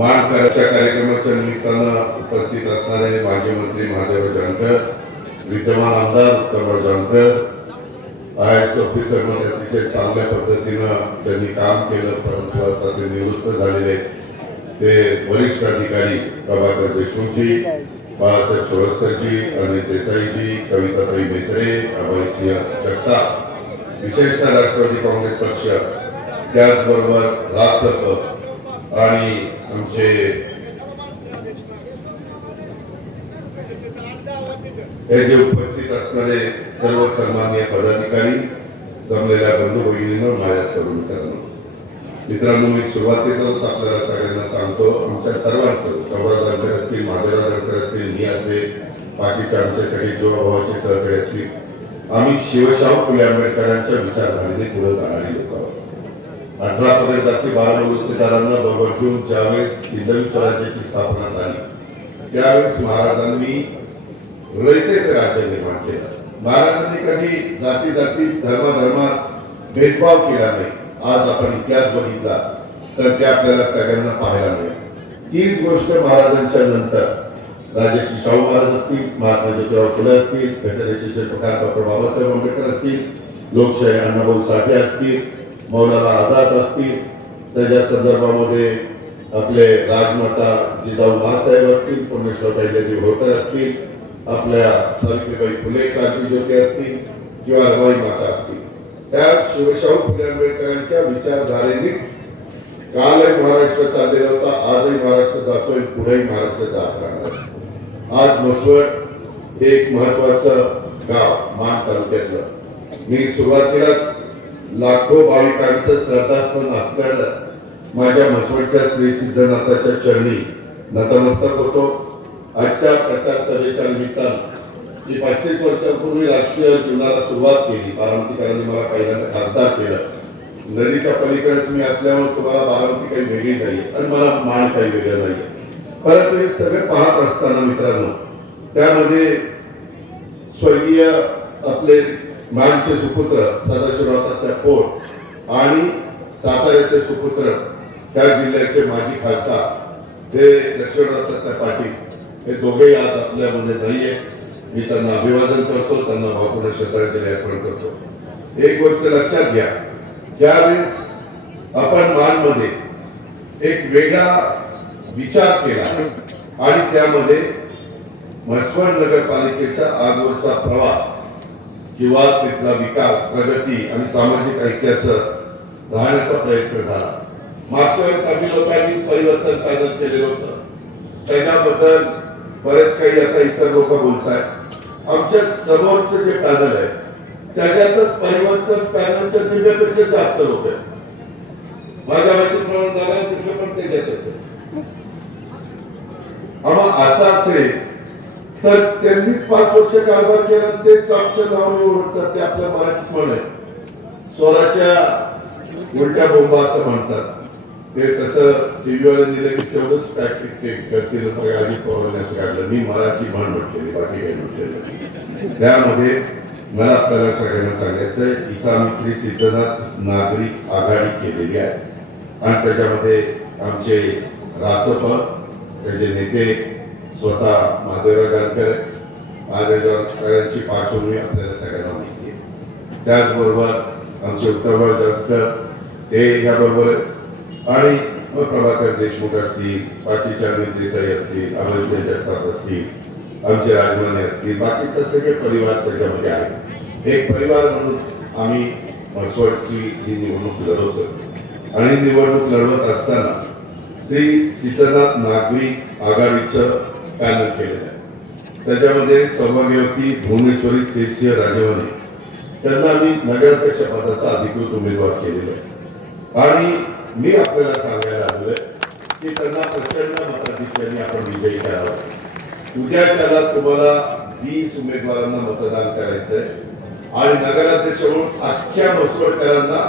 मानकराच्या कार्यक्रमाच्या निमित्तानं उपस्थित असणारे माजी मंत्री महादेव जानकर, विद्यमान आमदार उत्तमराव जानकर, IAS ऑफिसर मध्ये अतिशय चांगल्या पद्धतीनं त्यांनी काम केलं, परंतु आता ते निवृत्त झालेले ते वरिष्ठ अधिकारी प्रभाकर देशमुखजी, बाळासाहेब सोळसकरजी, अनिल देसाईजी, कविताताई मेत्रे, अभयसिंह जगताप, विशेषतः राष्ट्रवादी काँग्रेस पक्ष, त्याचबरोबर रासप आणि आमचे हे जे उपस्थित असणारे सर्व सन्माननीय पदाधिकारी, जमलेल्या बंधू भगिनींनो, माझ्या तरुण मित्रांनो, मी सुरुवातीलाच आपल्याला सगळ्यांना सांगतो, आमच्या सर्वांचं उत्तमराव जानकर असतील, महादेवराव जानकर असतील, मी असे बाकीचे आमचे सगळे जीवाभावाचे सहकारी असतील, आम्ही शिवशाहू फुले आंबेडकरांच्या विचारधारेने पुढे जाणारी लोक आहोत. 18 पर्यंत अगदी 12 गुत्तेदारांना बरोबर घेऊन ज्यावेळेस हिंदवी स्वराज्याची स्थापना झाली त्यावेळेस महाराजांनी रयतेचे राज्य निर्माण केलं. महाराजांनी कधी जाती जाती धर्मात भेदभाव केला नाही. आज आपण इतिहास बघितला तर ते आपल्याला सगळ्यांना पाहायला मिळेल. तीच गोष्ट महाराजांच्या नंतर राजर्षी शाहू महाराज असतील, महात्मा ज्योतिराव फुले असतील, घटनेचे शिल्पकार डॉक्टर बाबासाहेब आंबेडकर असतील, लोकशाही अण्णाभाऊ साठे असतील, मौलाना आझाद असतील, त्याच्या संदर्भामध्ये आपले राजमाता जिजाऊ महासाहेब असतील, पुण्यश्लोक अहिल्यादेवी होळकर असतील, आपल्या सावित्रीबाई फुले क्रांतिज्योती असतील किंवा रमाई माता असतील, त्या शिवशाहू फुले आंबेडकरांच्या विचारधारेनेच कालही महाराष्ट्र चाललेला होता, आजही महाराष्ट्र जातोय, पुढेही महाराष्ट्र जात राहणार. आज म्हसवड एक महत्वाचं गाव मान तालुक्यातलं. मी सुरुवातीलाच लाखो भाविकांचं श्रद्धास्थान असलेलं माझ्या म्हसवडच्या श्री सिद्धनाथाच्या चरणी नतमस्तक होतो. आजच्या प्रचार सभेच्या निमित्तानं मी 35 वर्षांपूर्वी राजकीय जीवनाला सुरुवात केली. बारामतीकरांनी मला पहिल्यांदा खासदार केलं. नदीच्या पलीकडेच मी असल्यामुळे तुम्हाला बारामती काही वेगळी नाही आणि मला मान काही वेगळं नाही. परंतु हे सगळे पाहत असताना मित्रांनो, त्यामध्ये स्वर्गीय आपले मानचे सुपुत्र सदाशिवराव तात्या पोट आणि साताऱ्याचे सुपुत्र त्या जिल्ह्याचे माजी खासदार ते लक्ष्मणराव तात्या पाटील, हे दोघेही आज आपल्यामध्ये नाहीये. मी त्यांना अभिवादन करतो, त्यांना भावपूर्ण श्रद्धांजली अर्पण करतो. एक गोष्ट लक्षात घ्या, ज्यावेळेस आपण मानमध्ये एक वेगळा विचार केला आणि त्यामध्ये म्हसवड नगरपालिकेच्या आजवरचा प्रवास किंवा तिथला विकास, प्रगती आणि सामाजिक ऐक्याचं राहण्याचा प्रयत्न झाला. मागच्या वेळेस आम्ही लोकांनी परिवर्तन पॅनल केलेलं होतं, त्याच्याबद्दल बरेच काही आता इतर लोक बोलतायत. आमच्या समोरचे जे पॅनल आहे त्याच्यातच परिवर्तन पॅनलच्या निम्म्यापेक्षा जास्त लोक आहेत. माझ्या माहितीप्रमाणे झाल्यापेक्षा पण त्याच्यातच आहे. आम्हाला असं असेल तर त्यांनीच 5 वर्ष कारभार केला, तेच आमच्या नावाने ओरडतात. ते आपल्या मराठीत म्हण आहे, स्वराच्या उलट्या बोंबा असं म्हणतात. ते तसं टीव्हीवाल्यांनी लगेच तेवढंच प्रॅक्टिस करतील. अजित पवारने असं काढलं, मी मराठी म्हण म्हटलेली, बाकी काही म्हटलेलं. त्यामध्ये मला आपल्याला सगळ्यांना सांगायचंय, इथं आम्ही श्री सिद्धनाथ नागरिक आघाडी केलेली आहे आणि त्याच्यामध्ये आमचे रासप त्याचे नेते स्वतः महादेवराव जानकर, महादेवराव जानकरांची पार्श्वभूमी आपल्याला सगळ्यांना माहिती आहे. त्याचबरोबर आमचे उत्तमराव जानकर ते याबरोबर आणि प्रभाकर देशमुख असतील, बाकीचे अनिल देसाई असतील, अभयसिंह जगताप असतील, आमचे राजमाने असतील, बाकीचे सगळे परिवार त्याच्यामध्ये आहेत. एक परिवार म्हणून आम्ही म्हसवडची ही निवडणूक लढवतो आणि निवडणूक लढवत असताना श्री सिद्धनाथ नागरिक आघाडीचं पॅनल केलेलं आहे. त्याच्यामध्ये सौभाग्यवती भुवनेश्वरी तेजसिंह राजवाने त्यांना आम्ही नगराध्यक्ष पदाचा अधिकृत उमेदवार केलेला आहे आणि मी आपल्याला सांगायला आलोय की त्यांना प्रचंड मताधिक्याने आपण विजयी करावा. उद्याच्याला तुम्हाला 20 उमेदवारांना मतदान करायचंय आणि नगराध्यक्ष म्हणून अख्ख्या म्हसवडकरांना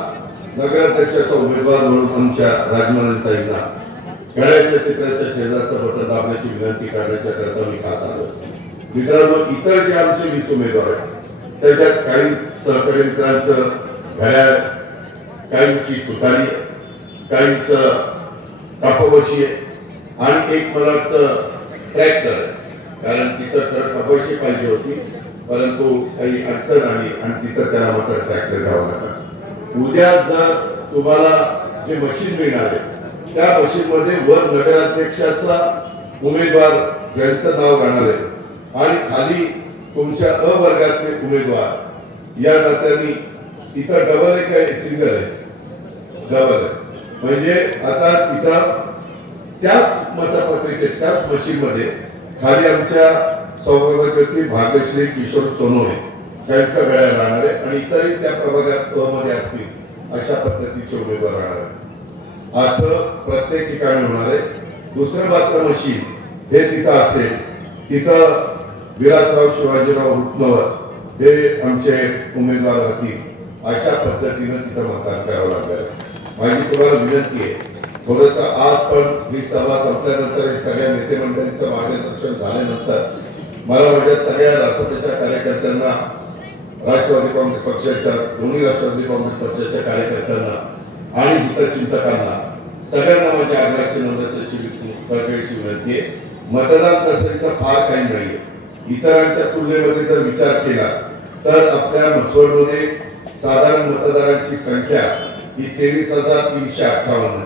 नगराध्यक्षाचा उमेदवार म्हणून आमच्या राजमानेताईंना गळ्याच्या चित्राच्या शेजारचं बटन दाबण्याची विनंती करण्याच्या करता मी खास आलो. मित्रांनो, इतर जे आमचे 20 उमेदवार आहेत त्याच्यात काही सहकारी मित्रांचं घड्याळ, काहींची तुतारी, काहींचं तापवशी आहे, आणि एक मला वाटतं ट्रॅक्टर, कारण तिथं तर कपाशी पाहिजे होती, परंतु काही अडचण आली आणि तिथं त्याला मात्र ट्रॅक्टर घ्यावा लागला. उद्या जर तुम्हाला जे मशीन मिळणार आहे त्या मशीन मध्ये वर नगराध्यक्षाचा उमेदवार ज्यांचं नाव राहणार आहे आणि खाली तुमच्या अ वर्गातले उमेदवार या नात्याने इथं डबल आहे काय सिंगल आहे? डबल आहे. म्हणजे आता तिथं त्याच मतपत्रिकेत त्याच मशीन मध्ये खाली आमच्या सौभाग्यवती भाग्यश्री किशोर सोनवणे त्यांचा वेळा राहणार आहे आणि इतरही त्या प्रभागात अ मध्ये असतील अशा पद्धतीचे उमेदवार राहणार आहे. असं प्रत्येक ठिकाणी होणार आहे. दुसरं मात्र मशीन हे तिथं असेल, तिथं विलासराव शिवाजीराव रुपनवर हे आमचे उमेदवार राहतील. अशा पद्धतीनं तिथं मतदान करावं लागणार. माझी तुम्हाला विनंती आहे, थोडस आज पण ही सभा संपल्यानंतर सगळ्या नेते मंडळींचं मार्गदर्शन झाल्यानंतर मला माझ्या सगळ्या राष्ट्रवादीच्या कार्यकर्त्यांना, राष्ट्रवादी काँग्रेस पक्षाच्या दोन्ही राष्ट्रवादी काँग्रेस पक्षाच्या कार्यकर्त्यांना आणि हितचिंतकांना सगळ्यांना माझ्या आग्रहाची नम्रतेची कळकळीची विनंती आहे. मतदान तसं इथं फार काही नाहीये. इतरांच्या तुलनेमध्ये जर विचार केला तर आपल्या म्हसवडमध्ये साधारण मतदारांची संख्या ही 23,358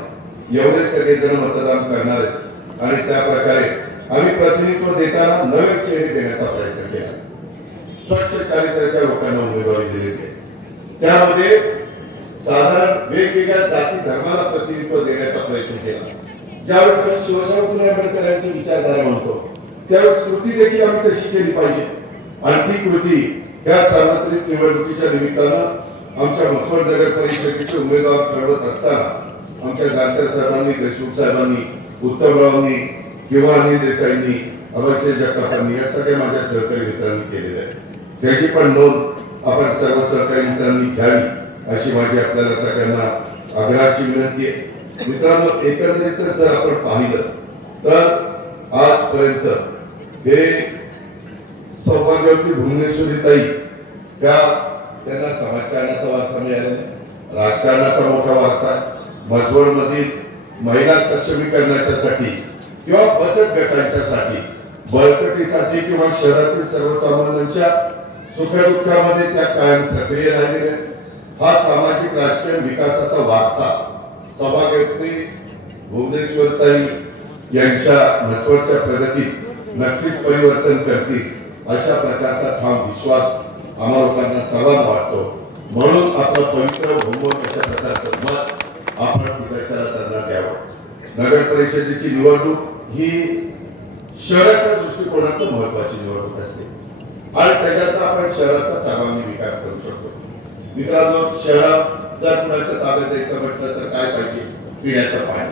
एवढे सगळेजण मतदान करणार आहेत आणि त्या प्रकारे आम्ही प्रतिनिधित्व देताना नवे चेहरे देण्याचा प्रयत्न केला. स्वच्छ चारित्र्याच्या लोकांना उमेदवारी दिलेली आहे. त्यामध्ये साधारण वेगवेगळ्या जाती धर्माला प्रतिनिधित्व देण्याचा प्रयत्न केला. ज्यावेळेस आम्ही शिवशाहू फुले आंबेडकर यांची विचारधारा म्हणतो त्यावेळेस कृती देखील आम्ही तशी केली पाहिजे आणि ती कृती या सार्वत्रिक निवडणुकीच्या निमित्तानं आमच्या म्हसवड नगर परिषदेचे उमेदवार ठरवत असताना आमच्या जानकर साहेबांनी, देशमुख साहेबांनी, उत्तमरावांनी किंवा अनिल देसाईंनी, अभयसिंह जगतापांनी या सगळ्या माझ्या सहकारी मित्रांनी केलेल्या आहे. त्याची पण नोंद आपण सर्व सहकारी मित्रांनी घ्यावी अशी माझी आपल्याला सगळ्यांना आग्रहाची विनंती आहे. मित्रांनो, एकंदरीत जर आपण पाहिलं तर आजपर्यंत हे सौभाग्यवती भुवनेश्वरीताई त्यांना समाजकारणाचा वारसा मिळालेला, राजकारणाचा मोठा वारसा, म्हसवडमधील महिला सक्षमीकरणाच्यासाठी किंवा बचत गटांच्यासाठी, बळकटीसाठी किंवा शहरातील सर्वसामान्यांच्या सुखदुःखामध्ये त्या कायम सक्रिय राहिलेल्या. हा सामाजिक राजकीय विकासाचा वारसा सौभाग्यवती भुवनेश्वरताई यांच्या म्हसवडच्या प्रगतीत नक्कीच परिवर्तन करतील अशा प्रकारचा ठाम विश्वास आम्हा लोकांना सर्वांना वाटतो. म्हणून आपलं पवित्र बहुमत अशा प्रकारचं मत आपण प्रचारात त्यांना द्यावं. नगर परिषदेची निवडणूक ही शहराच्या दृष्टिकोनातून महत्वाची निवडणूक असते आणि त्याच्यात आपण शहराचा सर्वांगीण विकास करू शकतो. मित्रांनो, शहरात जर कुणाच्या ताब्यात द्यायचं म्हटलं तर काय पाहिजे? पिण्याचं पाणी.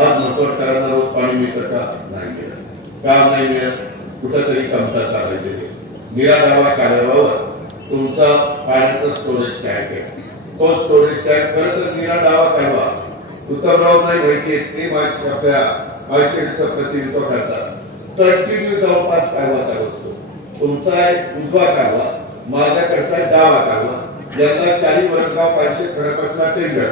आज म्हसवडकरांना रोज पाणी मिळतं का? नाही मिळत. का नाही मिळत? कुठंतरी कमतरता राहिलेली. नीरा डावा कालव्यावर तुमचा पाण्याचा स्टोरेज टँक आहे. तो स्टोरेज टँक खरं तर नीरा डावा कालवा उत्तमराव नाही माहिती आहे, ते माझ्या आपल्या आयुष्याचं प्रतिनिधित्व करतात. कंटिन्यू जवळपास कालवा चालू असतो. तुमचा एक उजवा कालवा, माझ्याकडचा डावा कालवा, ज्यांना 40 वरगाव 500 खडकवासला टेंडर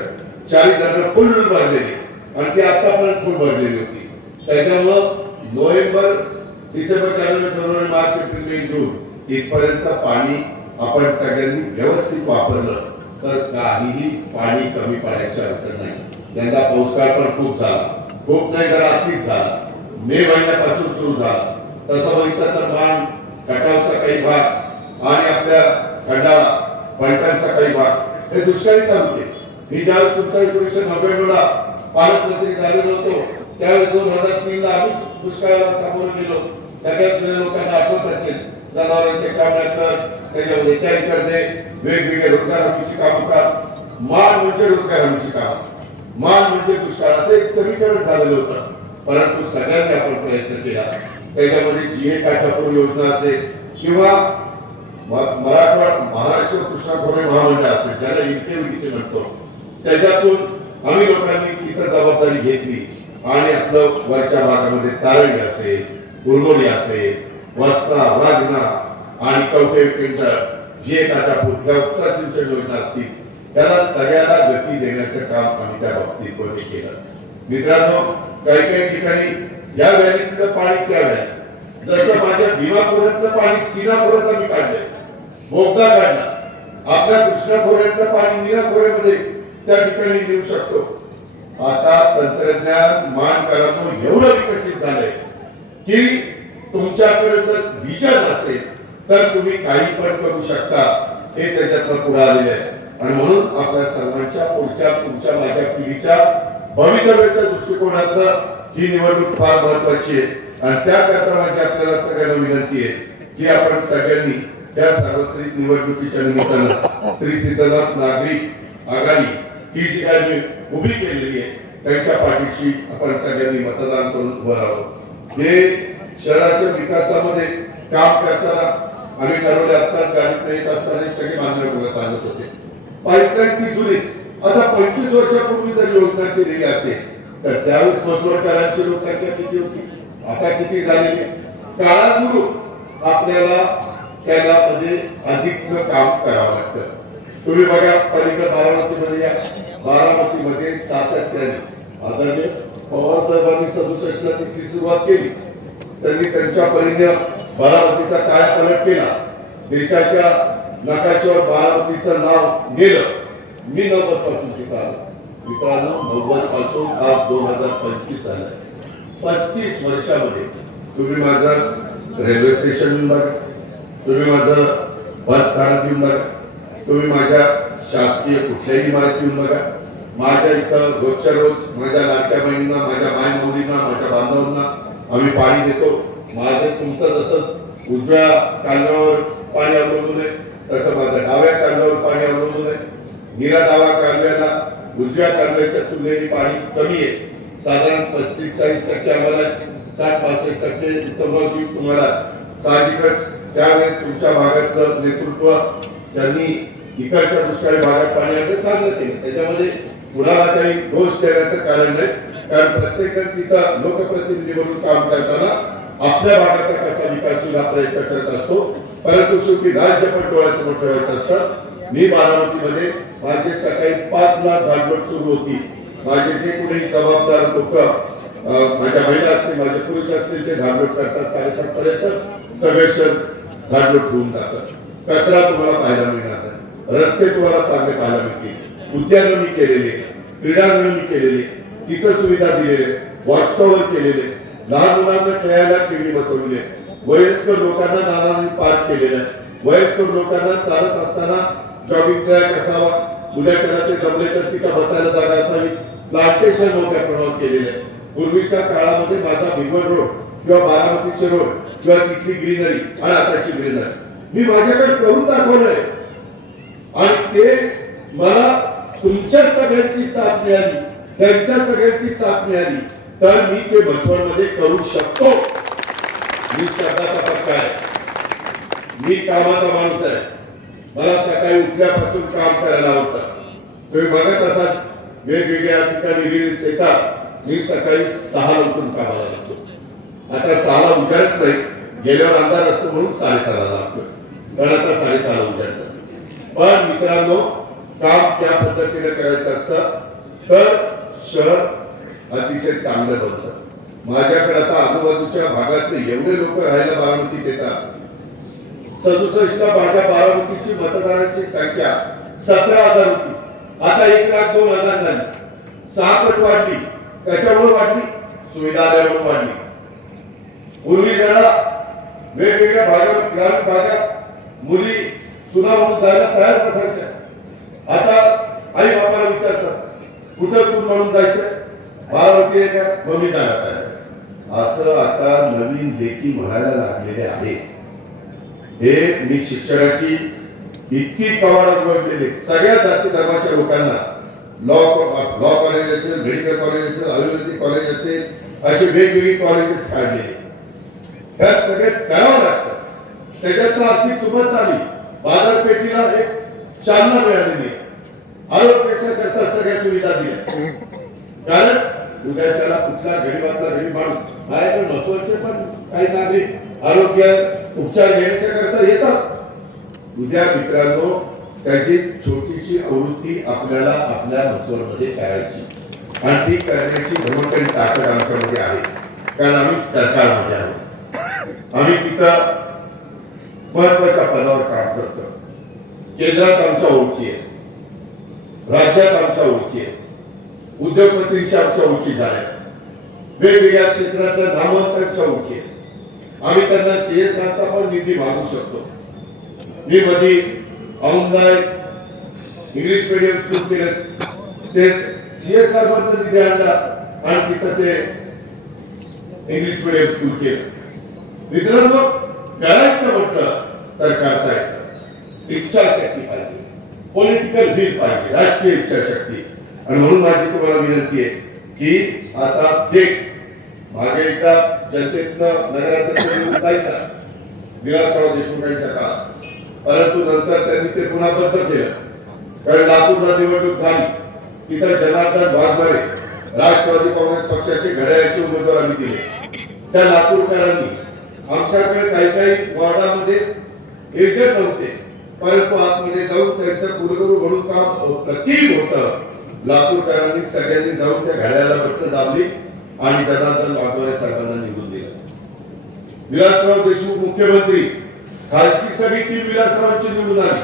40 जण फुल भरलेली आणि ती आतापर्यंत फुल भरलेली होती. त्याच्यामुळं नोव्हेंबर, डिसेंबर, जानेवारी, फेब्रुवारी, मार्च, एप्रिल, मे, जून इथपर्यंत पाणी आपण सगळ्यांनी व्यवस्थित वापरलं तर काहीही पाणी कमी पडायची अडचण नाही. यंदा पाऊसकाळ पण खूप झाला, खूप नाही तर अतिच झाला. मे महिन्यापासून सुरू झाला. तसं बघितलं तर मान खटावचा काही भाग आणि आपल्या खंडाळा फलटणचा काही भाग हे दुष्काळी तालुके. मी ज्यावेळेस तुमचा 1999 ला पालकमंत्री झालेलो होतो त्यावेळेस 2003 ला आम्ही दुष्काळाला सामोरं गेलो. सगळ्यात जुन्या लोकांना आठवत असेल, जनावरांच्या छावण्यात त्याच्यामध्ये टँकर दे, वेगवेगळे रोजगार हमीची कामं कर. मान म्हणजे रोजगार हमीची काम, मान म्हणजे दुष्काळ, असं एक समीकरण झालेलं होतं. परंतु सगळ्यांनी आपण प्रयत्न केला. त्याच्यामध्ये जीए काठापूर योजना असेल किंवा मराठवाडा महाराष्ट्र कृष्णा खोरे महामंडळ असेल, ज्याला इन्केव्हिटीचे म्हणतो, त्याच्यातून आम्ही लोकांनी तिथं जबाबदारी घेतली आणि आपलं वरच्या भागामध्ये तारळी असेल, उरमोडी असेल, वस्त्रा, वाजना आणि कवठेच्या जीए काठापूर त्या उपसा सिंचन योजना असतील, त्याला सगळ्याला गती देण्याचं काम आम्ही त्या बाबतीत केलं. मित्रांनो, काही काही ठिकाणी या व्हॅलीतलं पाणी त्या व्हॅली, जसं माझ्या भीमा खोऱ्यातलं पाणी सीना खोऱ्यात आम्ही काढलंय, बोगदा काढला, आपल्या कृष्णा खोऱ्याचं पाणी नीरा खोऱ्यामध्ये त्या ठिकाणी नेऊ शकतो. आता तंत्रज्ञान मानकरांनो एवढं विकसित झालंय की तुमच्याकडे जर विजन असेल तर तुम्ही काही पण करू शकता, हे त्याच्यातनं पुढे आलेले आहे. आणि म्हणून आपल्या सर्वांच्या पुढच्या तुमच्या माझ्या पिढीच्या भवितव्याच्या दृष्टिकोनातनं ही निवडणूक फार महत्वाची आहे. आणि त्याकरता माझी आपल्याला सगळ्यांना विनंती आहे की आपण सगळ्यांनी त्या सार्वत्रिक निवडणुकीच्या निमित्तानं श्री सिद्धनाथ नागरी आघाडी ही जी काही उभी केलेली आहे त्यांच्या पाठीशी आपण सगळ्यांनी मतदान करून उभं राहावं. हे शहराच्या विकासामध्ये काम करताना आम्ही ठरवले, आत्ताच गाडीत येत असताना सगळे बांधकाम सांगत होते, पाईपलाईन ती जुनी, आता 25 वर्षापूर्वी जर योजना केलेली असेल तर त्यावेळेस मसवडकरांची लोकसंख्या किती होती, आता किती झालेली आहे. काळानुरूप आपल्याला त्यामध्ये अधिकच काम करावं लागतं. तुम्ही बघा पलीकडे बारामतीमध्ये या, बारामतीमध्ये सातत्याने आदरणीय पवार साहेबांनी 67ला तिची सुरुवात केली, त्यांनी त्यांच्या परीने बारामतीचा कायापालट केला, देशाच्या नकाशावर बारामतीचं नाव गेलं. मी 90 पासून तिथं आलो मित्रांनो, 90 पासून आज 2025 झालं. 35 वर्षामध्ये तुम्ही माझं रेल्वे स्टेशन येऊन बघा, तुम्ही माझं बस स्थानक येऊन बघा, तुम्ही माझ्या शासकीय कुठल्याही इमारती येऊन बघा, माझ्या इथं रोजच्या रोज माझ्या लाडक्या बहिणींना, माझ्या माय मुलींना, माझ्या बांधवांना आम्ही पाणी देतो. माझं तुमचं जसं उजव्या कालव्यावर पाणी अवलंबून आहे तसं माझं डाव्या कालव्यावर पाणी अवलंबून आहे. नीरा डावा कालव्याला उजव्या कालव्याच्या तुलनेने पाणी कमी आहे, साधारण 35-40% आम्हाला, 60-65% इथं तुम्हाला साहजिकच त्यावेळेस तुमच्या भागातलं नेतृत्व त्यांनी इकडच्या दुष्काळी भागात पाणी आणलं, चांगलं केलं. त्याच्यामध्ये कुणाला काही दोष देण्याचं कारण नाही, कारण प्रत्येक तिथं लोकप्रतिनिधी म्हणून काम करताना आपल्या भागाचा कसा विकास होईल हा प्रयत्न करत असतो. परंतु शेवटी राज्य पण डोळ्यासमोर ठेवायचं असतं. मी बारामतीमध्ये माझे सकाळी 5 ला झाडलोट सुरू होती. माझे जे कोणी जबाबदार लोक, माझ्या महिला असतील, माझे पुरुष असतील, ते झाडलोट करतात. 7:30 पर्यंत सगळे शहर झाडलोट होऊन जातात. कचरा तुम्हाला पाहायला मिळणार नाही, रस्ते तुम्हाला चांगले पाहायला मिळतील, उद्यानं मी केलेले, क्रीडांगण मी केलेले, तिथं सुविधा दिलेले, वॉच टॉवर केलेले, लहान मुलांना खेळायला खेळणी बसवलेले, वयस्कर लोकांना दारांनी पार्क केलेलं, वयस्कर लोकांना चालत असताना जॉगिंग ट्रॅक असावा, उद्याच्याला ते जमले तर तिथं बसायला जागा असावी, प्लांटेशन मोठ्या प्रमाणावर केलेले. पूर्वीच्या काळामध्ये माझा भिवंड रोड किंवा बारामतीचे रोड किंवा तिथली ग्रीनरी आणि आताची ग्रीनरी मी माझ्याकडे करून दाखवलंय. आणि ते मला तुमच्या सगळ्यांची साथ मिळाली, त्यांच्या सगळ्यांची साथ मिळाली तर मी ते बसवणमध्ये करू शकतो. मी शब्दाचा पक्का आहे, मी कामाचा माणूस आहे. मला सकाळी उठल्यापासून काम करायला आवडतं. तुम्ही बघत असाल वेगवेगळ्या ठिकाणी रील्स येतात. मी सकाळी 6ला उठून कामाला लागतो. आता 6ला उजाडत नाही, गेल्यावर अंधार असतो म्हणून 6:30ला लागतो, पण आता 6:30ला उजाडतं. पण मित्रांनो, काम त्या पद्धतीने करायचं असतं तर शहर अतिशय चांगलं बनतं. माझ्याकडे आता आजूबाजूच्या भागातले एवढे लोक राहायला बारामतीत येतात. 67ला माझ्या बारामतीची मतदारांची संख्या 17,000 होती, आता 1,02,000 झाली. 6 पट वाढली. कशामुळे वाढली? सुविधा आल्यामुळे वाढली. पूर्वी जरा वेगवेगळ्या भागात, ग्रामीण भागात मुली सुना म्हणून जायला तयार नसायच्या. आता आई बापाला विचारतात कुठं सून म्हणून जायचं, बारामती आहे का, मम्मी जाणार आहे. असं आता नवीन लेखी म्हणायला लागलेले आहे. हे मी शिक्षणाची इतकी कवाडा जोडलेली सगळ्या जाती धर्माच्या लोकांना, लॉ कॉलेज असेल, मेडिकल कॉलेज असेल, आयुर्वेदिक कॉलेज असेल, असे वेगवेगळी कॉलेजेस काढलेले. ह्या सगळ्यात करावं लागतं. त्याच्यातनं आर्थिक सुबत झाली, बाजारपेठीला एक चालना मिळालेली, आरोग्याच्या करता सगळ्या सुविधा दिल्या. कारण उद्याच्याला कुठला गरीबातला गरीब माणूस माझ्याकडे महत्वाचे पण काही नागरिक आरोग्य उपचार घेण्याच्या करता येतात. उद्या मित्रांनो त्याची छोटीशी आवृत्ती आपल्याला आपल्या मसोरमध्ये करायची आणि ती करण्याची भरभरून ताकद आमच्यामध्ये आहे. कारण आम्ही सरकारमध्ये आहोत, आम्ही तिथं महत्वाच्या पदावर काम करतो. केंद्रात आमच्या ओळखी आहे, राज्यात आमच्या ओळखी आहे, उद्योगपतींच्या आमच्या ओळखी झाल्या, वेगवेगळ्या क्षेत्रातल्या नामवंतांच्या ओळखी आहे. आम्ही त्यांना CSRचा पण निधी मागू शकतो. मी मध्ये औंधाय इंग्लिश मीडियम स्कूल केलं, ते CSR मधनं निधी आणला आणि तिथं ते इंग्लिश मीडियम स्कूल केलं. मित्रांनो, करायचं म्हटलं सरकारचा इच्छाशक्ती पाहिजे, पॉलिटिकल विल पाहिजे, राजकीय इच्छाशक्ती. आणि म्हणून माझी तुम्हाला विनंती आहे की आता थेट मागे एकदा जनतेतनं नगराध्यक्ष जायचा विलासराव देशमुखांच्या काळात, परंतु नंतर त्यांनी ते पुन्हा बंद केलं. कारण लातूरला निवडणूक झाली, तिथं जनार्दन वाघमारे राष्ट्रवादी काँग्रेस पक्षाचे घड्याळाचे उमेदवार आम्ही दिले. त्या लातूरकरांनी आमच्याकडे काही काही वॉर्डामध्ये एजंट नव्हते, परंतु आतमध्ये जाऊन त्यांचं कुलगुरू म्हणून काम प्रतिम होतं. लातूरकरांनी सगळ्यांनी जाऊन त्या घड्याळाला बटणं दाबली आणि जनार्दन वाघमारे साहेबांना निवडून दिलं. विलासराव देशमुख मुख्यमंत्री, खालची सगळी टीम विलासरावांची निवडून आली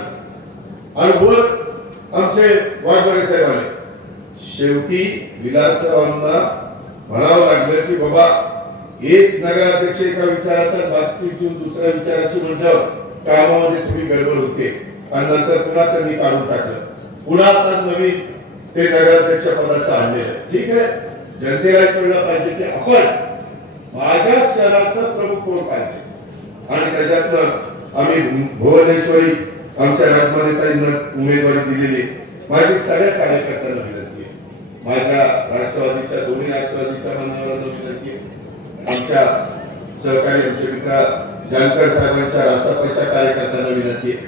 आणि वर आमचे वाघमारे साहेब आले. शेवटी विलासरावांना म्हणावं लागलं की बाबा, एक नगराध्यक्ष एका विचाराचा बाबतीत घेऊन दुसऱ्या विचाराची म्हणल्यावर कामामध्ये थोडी गडबड होते आणि नंतर पुन्हा त्यांनी काढून टाकलं. पुन्हा आता नवीन ते नगराध्यक्ष पदाचं आणलेलं. ठीक आहे, जनतेला कळलं पाहिजे की आपण माझ्या शहराचं प्रमुख कोण पाहिजे आणि त्याच्यातनं आम्ही भुवनेश्वरी आमच्या राजमानेताईंना उमेदवारी दिलेली. माझी सगळ्या कार्यकर्त्यांना विनंती आहे, माझ्या राष्ट्रवादीच्या दोन्ही राष्ट्रवादीच्या मान्यवरांना विनंती आहे, आमच्या सहकारी आमचे मित्र जानकर साहेबांच्या राष्ट्रपतीच्या कार्यकर्त्यांना विनंती आहे,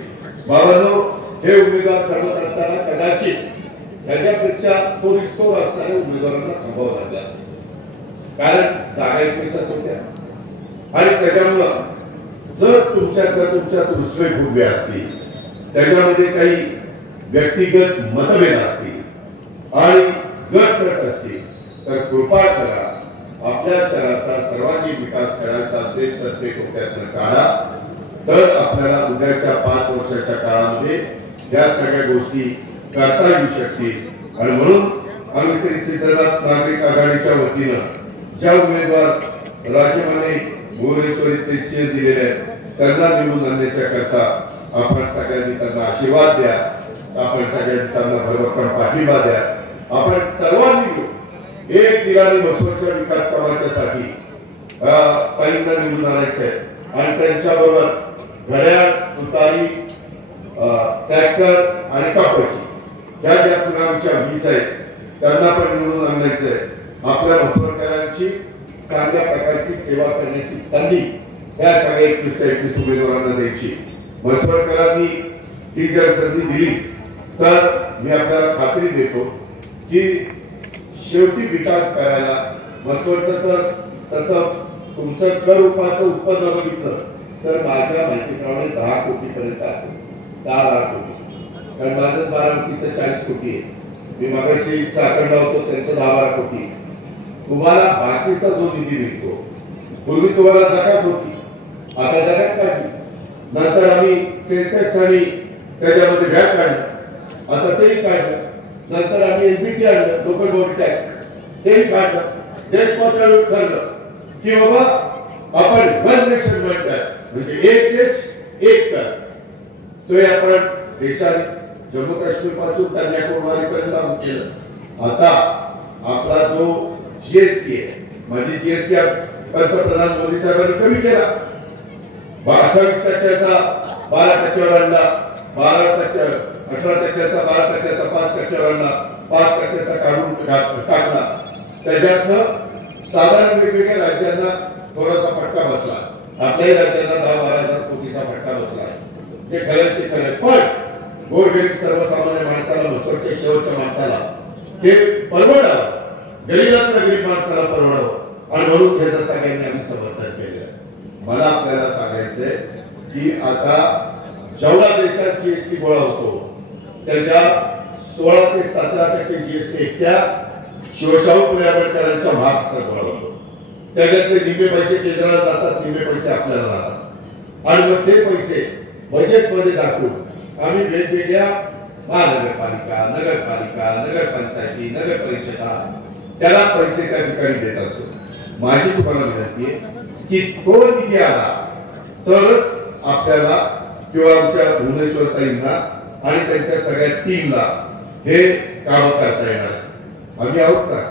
बाबांनो, हे उमेदवार ठरवत असताना कदाचित याच्यापेक्षा तो रिस्कोर असणाऱ्या उमेदवारांना थांबावं लागला असेल. कारण जागा 21 होत्या आणि त्याच्यामुळं जर तुमच्यात रुसवे फुगवे असतील, त्याच्यामध्ये काही व्यक्तिगत मतभेद असतील आणि गटगट असतील, तर कृपा करा, आपल्या शहराचा सर्वांगीण विकास करायचा असेल तर ते टोक्यातनं काढा. तर आपल्याला उद्याच्या 5 वर्षाच्या काळामध्ये या सगळ्या गोष्टी करता येऊ शकतील. आणि म्हणून आम्ही श्री सिद्धनाथ नागरिक आघाडीच्या वतीनं ज्या उमेदवार राजमाने भुवनेश्वरी ते सिंह दिलेले आहेत त्यांना निवडून आणण्याच्या करता आपण सगळ्यांनी त्यांना आशीर्वाद द्या, आपण सगळ्यांनी त्यांना भरभक्कम पाठिंबा द्या. आपण सर्वांनी मिळून एक दिलाने मसवडच्या विकास कामाच्या साठी ताईंना निवडून आणायचंय आणि त्यांच्याबरोबर घड्याळ, तुतारी, ट्रॅक्टर आणि कापडाची या ज्या पुन्हा आमच्या 20 आहेत त्यांना पण निवडून आणायचंय. आपल्या मसवडकरांची चांगल्या प्रकारची सेवा करण्याची संधी या सगळ्या 21 उमेदवारांना द्यायची. मसवडकरांनी ही जर संधी दिली तर मी आपल्याला खात्री देतो की शेवटी विकास करायला मसवडचं तर तसं तुमचं कर रूपाचं उत्पन्न बघितलं तर माझ्या माहितीप्रमाणे 10 कोटीपर्यंत असेल, 10 कोटी. कारण माझं बारामतीचं 40 कोटी आहे. मी मागाशी चाकण लावतो त्यांचं 10-12 कोटी. तुम्हाला बाकीचा जो निधी मिळतो, पूर्वी तुम्हाला जकात होती, आता जकात काढली, नंतर आम्ही सेल टॅक्स आणि त्याच्यामध्ये व्हॅट काढलं, आता तेही काढलं, नंतर आम्ही NBT आणलं, लोकल बॉडी टॅक्स तेही काढलं. देश पातळीवर ठरलं की बाबा आपण वन नेशन वन टॅक्स म्हणजे एक देश एक कर, तो आपण देशाने जम्मू काश्मीर पासून कन्याकुमारी पर्यंत लागू केलं. आता आपला जो GST आहे म्हणजे GST पंतप्रधान मोदी साहेबांनी कमी केला, 28% 12% आणला, 18% 12% 5% आणला, 5% काढून टाकला. त्याच्यातनं साधारण वेगवेगळ्या राज्यांना थोडासा फटका बसला, आपल्याही राज्यांना 10-12 हजार कोटीचा फटका बसला. जे खरं ते खरं, पण गोरगरीब सर्वसामान्य माणसाला, मसवडच्या शेवटच्या माणसाला ते परवडावं, गरीबातल्या गरीब माणसाला परवडावं आणि म्हणून त्याचं सगळ्यांनी आम्ही समर्थन केलं. मला आपल्याला सांगायचंय की आता जेवढा देशात GST गोळा होतो त्याच्या 16 ते 17% GST एकट्या शिवशाहू फुले आंबेडकरांच्या महाराष्ट्रात गोळा होतो. त्याच्यातले निम्मे पैसे केंद्राला जातात, निम्मे पैसे आपल्याला राहतात. आणि मग ते पैसे बजेटमध्ये दाखवून आम्ही वेगवेगळ्या महानगरपालिका, नगरपालिका, नगरपंचायती, नगर परिषदा त्याला पैसे त्या ठिकाणी देत असतो. माझी तुम्हाला विनंती आहे की तो निधी आला तरच आपल्याला किंवा आमच्या भुवनेश्वरताईंना आणि त्यांच्या सगळ्या टीमला हे काम करता येणार आहे. आम्ही आहोत का?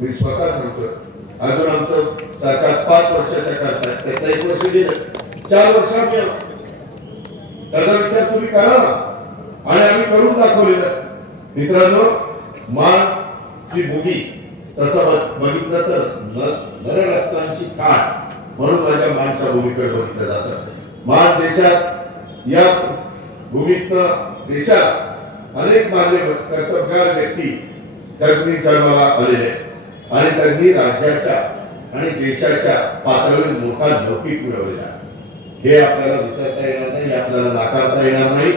मी स्वतः सांगतोय, अजून आमचं सरकार 5 वर्षाच्या करताय, त्याचं 1 वर्ष गेलं, 4 वर्ष आम्ही आहोत. त्याचा विचार तुम्ही करा आणि आम्ही करून दाखवलेलं. मित्रांनो, मान ही भूमी तसं बघितलं तर नररत्नांची काठ म्हणून माझ्या मानच्या भूमीकडे बघितलं जातं. मान देशात, या भूमीतनं देशात अनेक मान्य कर्तबगार व्यक्ती त्यांनी जन्माला आलेले आणि त्यांनी राज्याच्या आणि देशाच्या पातळीवर मोठा लौकिक मिळवलेला. हे आपल्याला विसरता येणार नाही, आपल्याला नाकारता येणार नाही.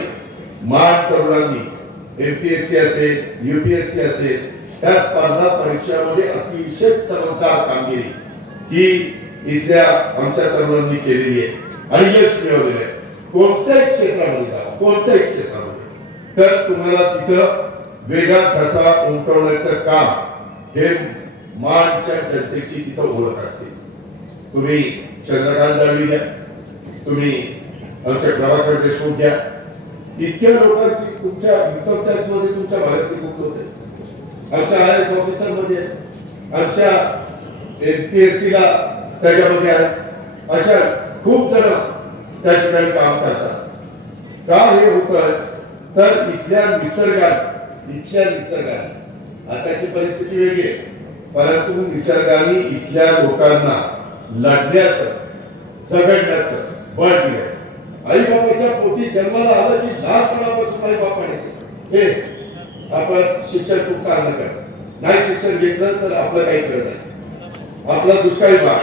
मान तरुणांनी एमपीएससी असेल, यूपीएससी असेल, त्या स्पर्धा परीक्षांमध्ये अतिशय चमत्कार कामगिरी ही इथल्या आमच्या तरुणांनी केलेली आहे आणि यश मिळवलेलं आहे. कोणत्याही क्षेत्रामध्ये जा, कोणत्याही क्षेत्रामध्ये, तर तुम्हाला तिथं वेगळा ठसा उमटवण्याचं काम हे मानच्या जनतेची तिथं ओळख असते. तुम्ही चंद्रकांत दाळवी घ्या, तुम्ही आमच्या प्रभाकर देशमुख घ्या, इतक्या लोकांची तुमच्या इन्कम टॅक्स मध्ये तुमच्या भागातली खूप लोक आहेत. आमच्या IAS ऑफिसर मध्ये, आमच्या एमपीएससी ला त्याच्यामध्ये आहेत. अशा खूप जण त्या ठिकाणी काम करतात. का हे होतं तर इथल्या निसर्गात आताची परिस्थिती वेगळी आहे, परंतु निसर्गाने इथल्या लोकांना लढण्याचं, जगण्याचं बळ दिलंय. आई बाबाच्या पोटी जन्माला आलं की लहानपणापासून आई बापाने हे आपण शिक्षण खूप चांगलं कर, नाही शिक्षण घेतलं तर आपलं काही करत नाही, आपला दुष्काळी भाग,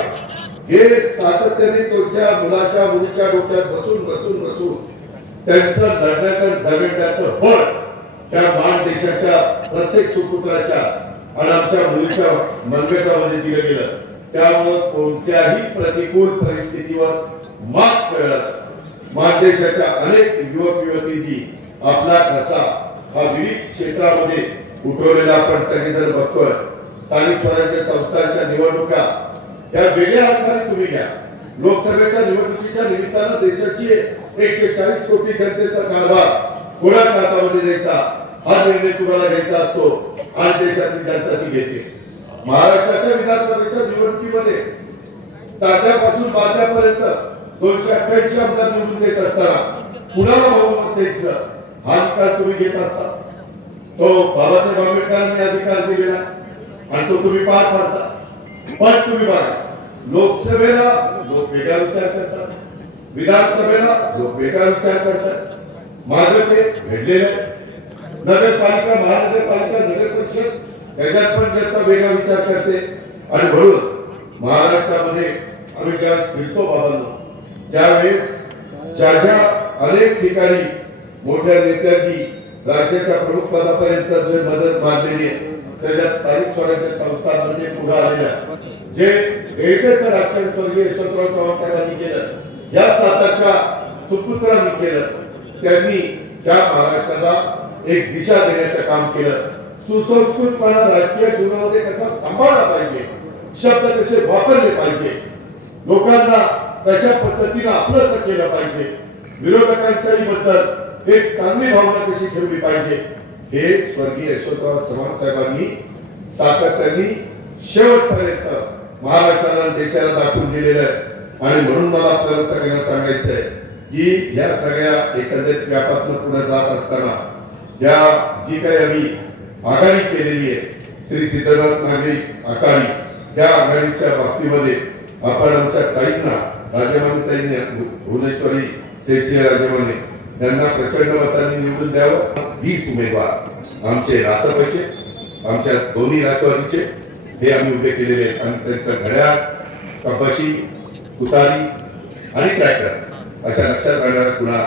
हे सातत्याने तुमच्या मुलाच्या मुलीच्या डोक्यात बसून त्यांचं लढण्याचं, जगण्याचं बळ त्या मान देशाच्या प्रत्येक सुपुत्राच्या आणि आमच्या मुलीच्या मनगटामध्ये दिलं गेलं. त्यामुळे कोणत्याही प्रतिकूल परिस्थितीवर मात करत मान देशाच्या अनेक युवक युवतींनी आपला ठसा हा विविध क्षेत्रामध्ये उठवलेला आपण सगळेजण बघतोय. स्थानिक स्वराज्य संस्थांच्या निवडणुका या वेगळ्या अर्थाने तुम्ही घ्या. लोकसभेच्या निवडणुकीच्या निमित्तानं देशाची 140 कोटी जनतेचा कारभार कोणाच्या हातामध्ये द्यायचा हा निर्णय तुम्हाला घ्यायचा असतो आणि देशातील जनता ती घेते. महाराष्ट्राच्या विधानसभेच्या निवडणुकीमध्ये साध्यापासून बाध्यापर्यंत 288 आमदार निवडून देत असताना कुणाला बहुमत द्यायचं हा निकाल तुम्ही घेत असता. तो बाबासाहेब आंबेडकरांनी अधिकार दिलेला आणि तो तुम्ही पार पाडता. पण तुम्ही बघा, लोकसभेला लोक वेगळा विचार करतात, विधानसभेला लोक वेगळा विचार करतात. माझं ते घडलेलं आहे. नगरपालिका, महानगरपालिका, नगर परिषद याच्यात पण जनता वेगळा विचार करते. आणि म्हणून महाराष्ट्रामध्ये आम्ही ज्या फिरतो बाबांनो, त्यावेळेस ज्या अनेक ठिकाणी मोठ्या नेत्यांनी राज्याच्या प्रमुख पदापर्यंत जे मदत मारलेली आहे, त्याच्यात स्थानिक स्वराज्य संस्थांमध्ये पुढे आलेल्या जे रेटेचं राजकारण स्वर्गीय यशवंतराव चव्हाण साहेबांनी केलं, या साताच्या सुपुत्रांनी केलं. त्यांनी त्या महाराष्ट्राला एक दिशा देण्याचं काम केलं. सुसंस्कृतपणा राजकीय जीवनामध्ये कसा सांभाळला पाहिजे, शब्द कसे वापरले पाहिजे, लोकांना कशा पद्धतीने आपलंसं केलं पाहिजे, विरोधकांच्याही बद्दल एक चांगली भावना कशी ठेवली पाहिजे, हे स्वर्गीय यशवंतराव चव्हाण साहेबांनी सातत्याने शेवटपर्यंत महाराष्ट्राला देशाला दाखवून दिलेलं आहे. आणि म्हणून मला आपल्याला सगळ्यांना सांगायचं आहे की या सगळ्या एकंदरीत व्यापातून पुढे जात असताना या जी काही आम्ही आघाडी केलेली आहे, श्री सिद्धनाथ नागरी आघाडी, त्या आघाडीच्या बाबतीमध्ये आपण आमच्या ताईंना, राजमानी ताईंनी, भुवनेश्वरी तेसिंह राजमानी यांना प्रचंड मतांनी निवडून द्यावं. 20 उमेदवार आमचे रासपचे, आमच्या दोन्ही राष्ट्रवादीचे हे आम्ही उभे केलेले आहेत. आणि त्यांचं घड्याळ, कपाशी, तुतारी आणि ट्रॅक्टर अशा लक्षात राहणाऱ्या खुणा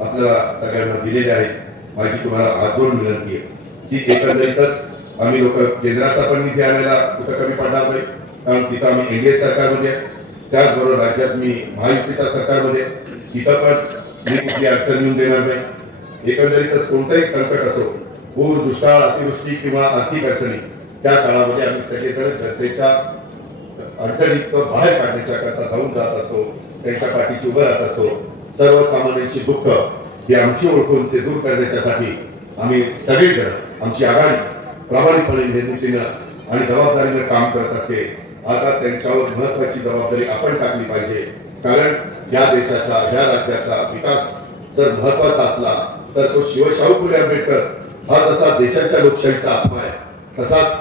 आपल्याला सगळ्यांना दिलेल्या आहेत. माझी तुम्हाला आजोड विनंती आहे की एकंदरीतच आम्ही लोक केंद्राचा पण निधी आणायला कुठं कमी पडणार नाही, कारण तिथं आम्ही एनडीए सरकारमध्ये आहे, त्याचबरोबर राज्यात मी महायुतीच्या सरकारमध्ये आहे. तिथं पण मी कुठली अडचण येऊन देणार नाही. एकंदरीतच कोणतंही संकट असो, पूर, दुष्काळ, अतिवृष्टी किंवा आर्थिक अडचणी, त्या काळामध्ये आम्ही सगळेजण जनतेच्या अडचणीतून बाहेर काढण्याच्या करता धावून जात असतो, त्यांच्या पाठीशी उभं राहत असतो. सर्वसामान्यांची दुःख ही आमची ओळखून ते दूर करण्यासाठी आम्ही सगळेजण, आमची आघाडी प्रामाणिकपणे नेतृत्वानं आणि जबाबदारीनं काम करत असते. आता त्यांच्यावर महत्वाची जबाबदारी आपण टाकली पाहिजे, कारण या देशाचा, या राज्याचा विकास जर महत्वाचा असला तर तो शिवशाहू फुले आंबेडकर हा जसा देशाच्या लोकशाहीचा आत्मा आहे, तसाच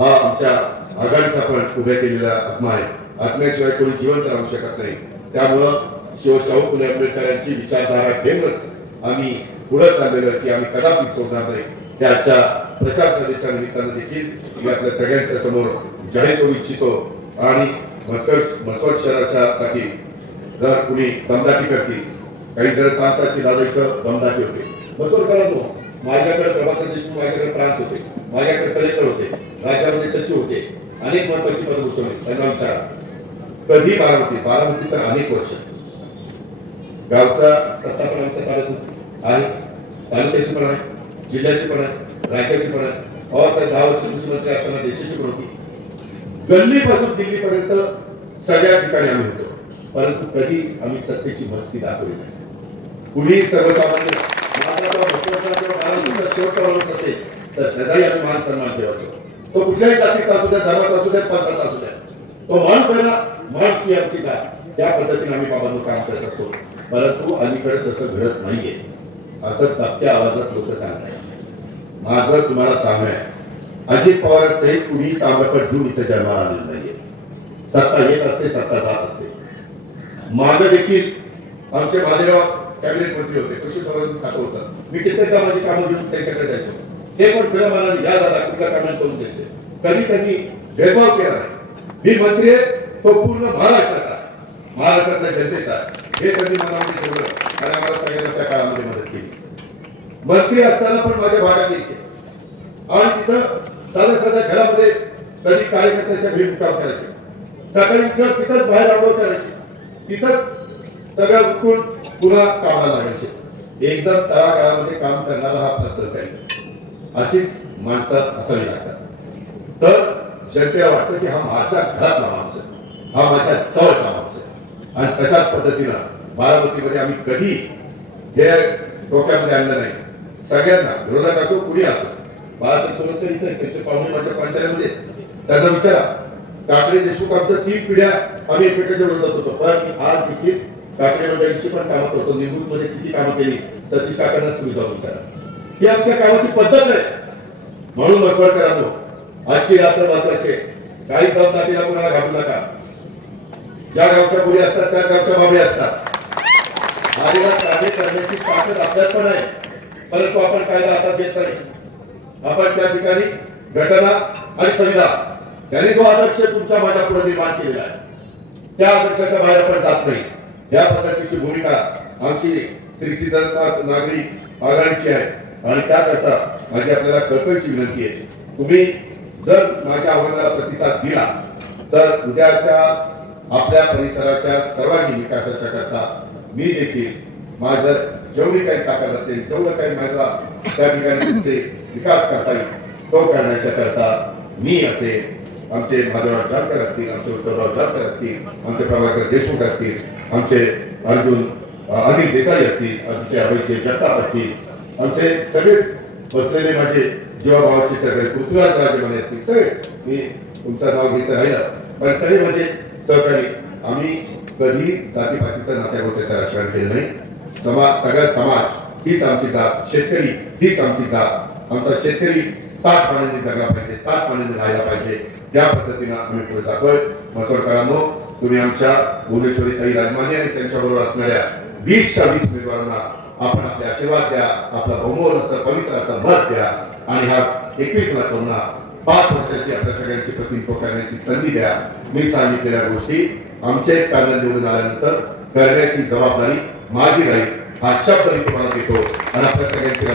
हा आमच्या आघाडीचा पण उभ्या केलेला आत्मा आहे. आत्म्याशिवाय कोणी जिवंत राहू शकत नाही. त्यामुळं शिवशाहू फुले आंबेडकरांची विचारधारा घेऊनच आम्ही पुढे चाललेलो की आम्ही कदापि सोडणार नाही. त्याच्या प्रचार सभेच्या निमित्तानं देखील मी आपल्या सगळ्यांच्या समोर जाहीर करू इच्छितो. आणि मसवड शहरासाठी जर कुणी दमदाटी करतील, काही जण सांगतात की दादा इथं दमदाटी होते, मसवड करा तो. माझ्याकडे प्रभाकर देशमुख, माझ्याकडे प्रांत होते, माझ्याकडे कलेक्टर होते, राज्यामध्ये सचिव होते, अनेक महत्वाची पद भूषवली. त्यांना विचारा कधी बारामती तर अनेक वर्ष गावचा सत्ता पण आमच्या ताब्यात आहे, तालुक्याची पण आहे, जिल्ह्याची पण आहे, राज्याची पण आहे. पवारसाहेब 10 वर्ष मुख्यमंत्री असताना देशाची पण होती. गल्लीपासून दिल्लीपर्यंत सगळ्या ठिकाणी आम्ही होतो, परंतु कधी आम्ही सत्तेची मस्ती दाखवली नाही. कुणी सर्वसामान्य शेवटचा माणूस असेल तर त्याचाही आम्ही मान सन्मान ठेवायचो. तो कुठल्याही जातीचा असू द्या, धर्माचा असू द्या, पंथाचा असू द्या, तो माणूस आहे ना, माणूस ही आमची जात. त्या पद्धतीने आम्ही बाबांनो काम करत असतो. परंतु अलीकडे तसं घडत नाहीये, असं दबक्या आवाजात लोक सांगतात. माझं तुम्हाला सांगणं आहे, अजित पवार सहित कुणी तांबडपट घेऊन इथे जन्माला आलेलं नाहीये. सत्ता येत असते, सत्ता जात असते. मागे देखील आमचे महादेव कॅबिनेट मंत्री होते, कृषी संवर्धन खातं होतं. मी कित्येकदा माझी कामं घेऊन त्यांच्याकडे जायचो. ते पण थोड्या मनाने या दादा कुठल्या कामात करून द्यायचे. कधी त्यांनी भेदभाव केला नाही. मी मंत्री आहे, तो पूर्ण महाराष्ट्राचा, महाराष्ट्रातल्या जनतेचा, हे त्यांनी मनामध्ये ठेवलं आणि आम्हाला सगळ्यांना त्या काळामध्ये मदत केली. मंत्री असताना पण माझ्या भागात यायचे आणि तिथं साध्या घरामध्ये कधी कार्यकर्त्याच्या घरी मुक्काम करायचे. सकाळी तिथंच बाहेर आंघोळ करायची, तिथंच सगळं उठून पुन्हा कामाला लागायचे. एकदम तळागाळामध्ये काम करणारा हा आपला सहकारी, अशीच माणसं असावी लागतात. तर जनतेला वाटतं की हा माझ्या घरातला माणूस आहे, हा माझ्या जवळचा माणूस आहे. आणि तशाच पद्धतीनं बारामतीमध्ये आम्ही कधी हे डोक्यामध्ये आणलं नाही. सगळ्यांना, विरोधक असो कुणी असो, बाळासाहेब सोनसकर इथे त्यांचे पाहुणे माझ्या पंचायतीमध्ये, त्यांना विचारा. काकडे देशमुख आमच्या 3 पिढ्या आम्ही एकमेकाच्या विरोधात होतो, पण आज देखील काकडे मंडळींची पण कामं करतो. निमूरमध्ये किती कामं केली सतीश काकांनाच तुम्ही जाऊन विचारा. ही आमच्या कामाची पद्धत आहे. म्हणून मसवडकरांनो, आजची रात्र महत्वाची आहे. काही दमदाटीला कोणाला घाबरू नका. ज्या गावच्या मुली असतात त्या गावच्या बाबी असतात. आलेला कार्य करण्याची ताकद आपल्यात पण आहे, परंतु आपण कायदा हातात घेत नाही. आपण त्या ठिकाणी घटना आणि संविधान यांनी जो आदर्श तुमच्या माझ्या पुढे निर्माण केलेला आहे, त्या आदर्शाच्या बाहेर आपण जात नाही. या पद्धतीची भूमिका आमची श्री सिद्धार्थ नागरी आघाडीची आहे आणि त्याकरता माझी आपल्याला कळकळीची विनंती आहे. तुम्ही जर माझ्या आव्हानाला प्रतिसाद दिला तर उद्याच्या आपल्या परिसराच्या सर्वांगीण विकासाच्या करता मी देखील माझं जेवढी काही ताकद असेल, जेवढं काही माझा त्या ठिकाणी तुमचे विकास करता येईल तो करण्याच्या करता मी असेल, आमचे महादेवराव जानकर असतील, आमचे उत्तरराव जानकर असतील, आमचे प्रभाकर देशमुख असतील, आमचे अर्जुन अनिल देसाई असतील, आमचे अभिषेक जगताप असतील, आमचे सगळेच बसलेले माझे जीवाभावाचे सगळे पृथ्वीराज राजेमाने असतील, सगळे, मी तुमचं नाव घ्यायचं राहिलं, पण सगळे म्हणजे सहकारी. आम्ही कधी जातीपातीचं नात्यागोत्याचं राजकारण केलं नाही. सगळा समाज हीच आमची जात, शेतकरी हीच आमची जात. आमचा शेतकरी ताट पाण्याने जगला पाहिजे, ताट पाण्याने राहायला पाहिजे. या पद्धतीनं आम्ही पुढे जातोय. मसवडकरांनो, तुम्ही आमच्या भुवनेश्वरी ताई राजमाने आणि त्यांच्याबरोबर असणाऱ्या 20च्या 20 उमेदवारांना आपण आपले आशीर्वाद द्या, आपला बहुमोल असं पवित्र असं मत द्या आणि ह्या 21 लाखांना 5 वर्षाची आपल्या सगळ्यांची प्रतिनिधित्व करण्याची संधी द्या. मी सांगितलेल्या गोष्टी आमचे पॅनल निवडून आल्यानंतर करण्याची जबाबदारी माझी राहील. हा शब्द मी तुम्हाला देतो आणि आपल्या सगळ्यांची